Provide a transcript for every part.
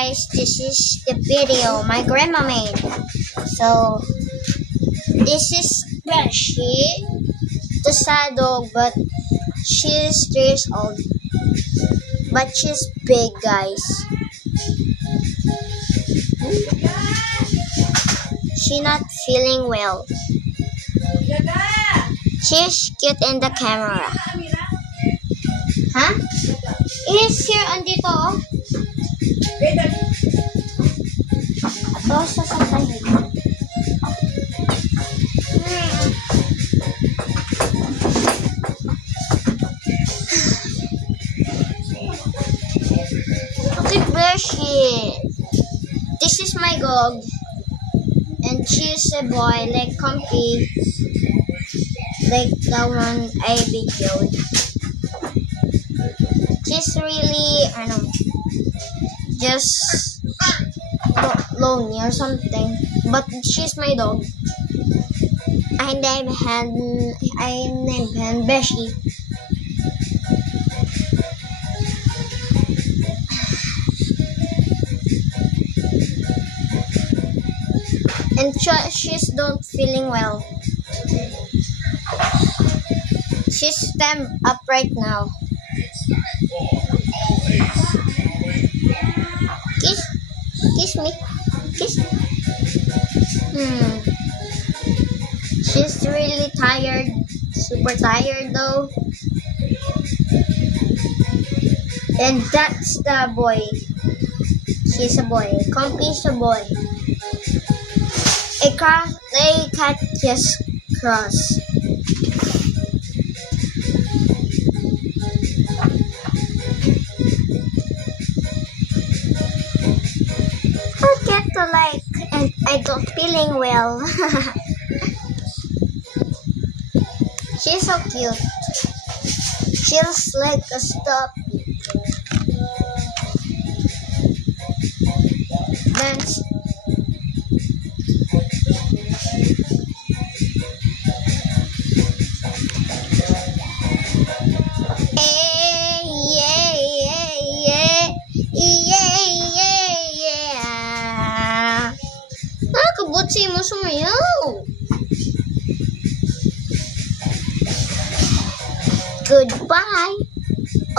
guys, this is the video my grandma made. So this is Beshi, the sad dog, but she's 3 years old. But she's big, guys. She's not feeling well. She's cute in the camera. Huh? Is here andito. Ito sa sasahig. Okay, Beshi. This is my dog. And she's a boy, like Comfy. Like the one I videoed. She's really, I don't know, just lonely or something. But she's my dog. I named her Beshi. And she's not feeling well. She's stand up right now. Kiss me. Kiss. She's really tired. Super tired though. And that's the boy. She's a boy. Comfy's a boy. A cat just cross. Forget to like, and I don't feeling well. She's so cute. She's like a stop. Dance. Kabutsi mo sumayaw. Goodbye.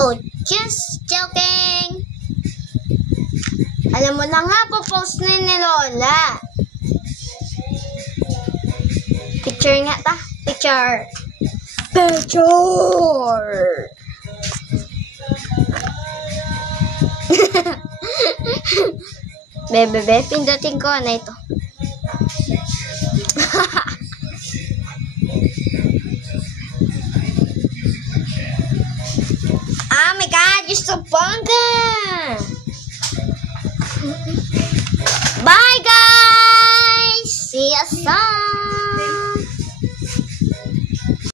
Oh, just joking. Alam mo na nga, popost ni Lola. Picture nga ta. Picture. Bebe, pindutin ko na ito. Oh my God, you're so bangga!